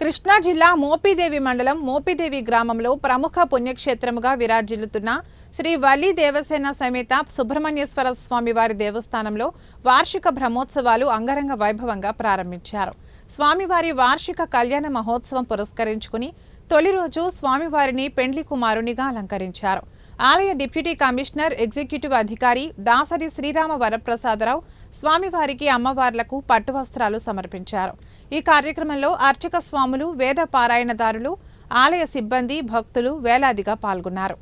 కృష్ణా జిల్లా మోపిదేవి మండలం మోపిదేవి గ్రామంలో ప్రముఖ పుణ్యక్షేత్రముగా విరాజిల్లుతున్న శ్రీ వల్లి దేవసేన సమేత సుబ్రహ్మణ్యేశ్వర స్వామి వారి దేవస్థానంలో వార్షిక బ్రహ్మోత్సవాలు అంగరంగ వైభవంగా ప్రారంభించారు. స్వామివారి వార్షిక కళ్యాణ మహోత్సవం పురస్కరించుకుని తొలి రోజు స్వామివారిని పెండ్లి కుమారునిగా అలంకరించారు. ఆలయ డిప్యూటీ కమిషనర్ ఎగ్జిక్యూటివ్ అధికారి దాసరి శ్రీరామ వరప్రసాదరావు స్వామివారికి అమ్మవార్లకు పట్టు వస్త్రాలు సమర్పించారు. ఈ కార్యక్రమంలో అర్చక స్వాములు, వేద పారాయణదారులు, ఆలయ సిబ్బంది, భక్తులు వేలాదిగా పాల్గొన్నారు.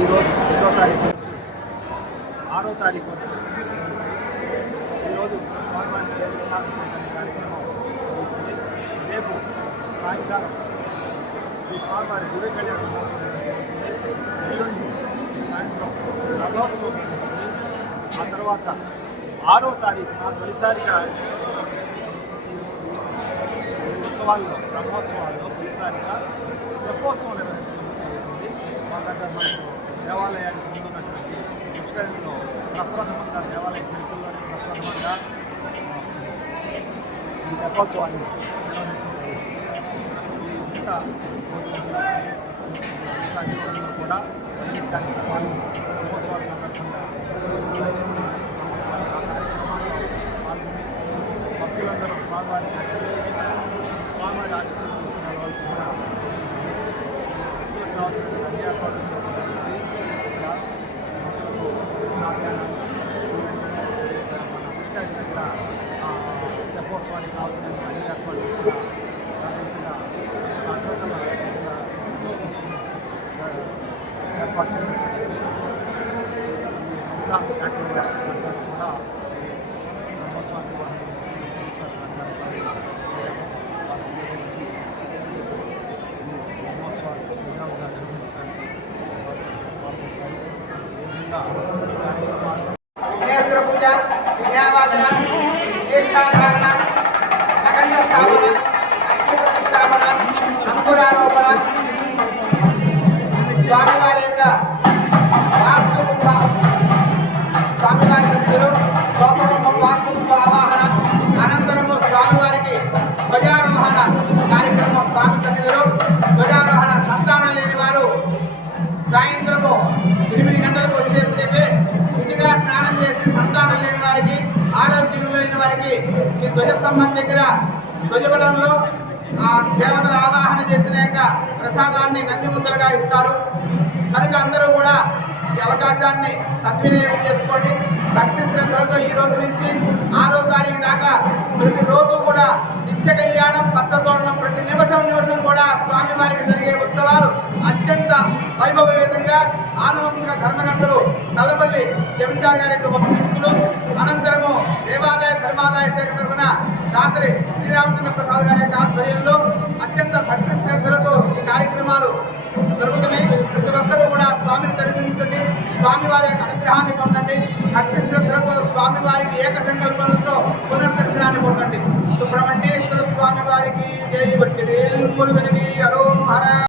ఈరోజు 2వ తారీఖు నుంచి 6వ తారీఖు ఈరోజు స్వామివారి కార్యక్రమం జరుగుతుంది. రేపు సాయంకాలం శ్రీ స్వామివారి దివ్య కళ్యాణ మహోత్సవం జరుగుతుంది. ఎల్లుండి సాయంత్రం రథోత్సవం జరుగుతుంది. ఆ తర్వాత 6వ తారీఖున తొలిసారిగా ఉత్సవాల్లో బ్రహ్మోత్సవాల్లో తొలిసారిగా తెప్పోత్సవం నిర్వహించబడుతుంది. మా దగ్గర మనకు దేవాలయానికి ముందున్నటువంటి పుష్కరిణిలో ప్రప్రథమంగా దేవాలయ చరిత్రలోనే ప్రప్రథమంగా ఈ తెప్పోత్సవాన్ని నిర్వహించబడుతుంది. ఈ మిగతా రోజుల్లో కూడా అన్ని కార్యక్రమాలు బ్రహ్మోత్సవాల సందర్భంగా పాల్గొని భక్తులందరూ స్వామివారిని దర్శించుకుని స్వామివారి ఆశీస్సులు తీసుకురావాల్సిందిగా భక్తులకు కావాల్సిన అన్ని ఏర్పాట్లు తెప్పోత్సవానికి కావాల్సిన అన్ని ఏర్పాట్లు ఏర్పాటు శాఖ కూడా బ్రహ్మోత్సవానికి బ్రహ్మోత్సవాలు శ్రీరాముగా నిర్వహించడానికి విఘ్నేశ్వర పూజ, విఘ్నావాదన, దీక్షాధారణ, అఖండ స్థాపన, అగ్నిప్రతిష్ఠాపన, అంకురారోపణ, స్వామివారి యొక్క వాస్తుకుంభ, స్వామివారి సన్నిధిలో సోమకుంభం వాస్తుకుంభ ఆవాహన, అనంతరము స్వామివారికి ధ్వజారోహణ కార్యక్రమం. స్వామి సన్నిధిలో ధ్వజారోహణ. సంతానం లేని వారు సాయంత్రము 8 గంటలకు వచ్చేస్తే శుచిగా స్నానం చేసి సంతానం లేని వారికి, ఆరోగ్యం లేని వారికి ఈ ధ్వజస్తంభం దగ్గర ధ్వజపడంలో ఆ దేవతల ఆవాహన చేసిన యొక్క ప్రసాదాన్ని నందిముద్రగా ఇస్తారు. కనుక అందరూ కూడా ఈ అవకాశాన్ని సద్వినియోగం చేసుకోండి. భక్తి శ్రద్ధలతో ఈ రోజు నుంచి 6వ తారీఖు దాకా ప్రతిరోజు కూడా నిత్య కళ్యాణం, పచ్చతోరణం, ప్రతి నిమిషం కూడా స్వామివారికి జరిగే ఉత్సవాలు అత్యంత వైభవయుతంగా ఆనువంశిక ధర్మకర్తలు చల్లపల్లి జమీందార్ గారి యొక్క వంశస్థులు, అనంతరము దేవాదాయ ధర్మాదాయ శాఖ తరఫున దాసరి శ్రీరామచంద్ర ప్రసాద్ గారి యొక్క ఆధ్వర్యంలో అత్యంత భక్తి శ్రద్ధలతో ఈ కార్యక్రమాలు జరుగుతున్నాయి. ప్రతి ఒక్కరూ కూడా స్వామిని దర్శించండి, స్వామివారి యొక్క అనుగ్రహాన్ని పొందండి. భక్తి శ్రద్ధలతో స్వామివారికి ఏక సంకల్పంతో పునర్దర్శనాన్ని పొందండి. సుబ్రహ్మణ్యేశ్వర స్వామి వారికి జై. బట్టి మురుగనికి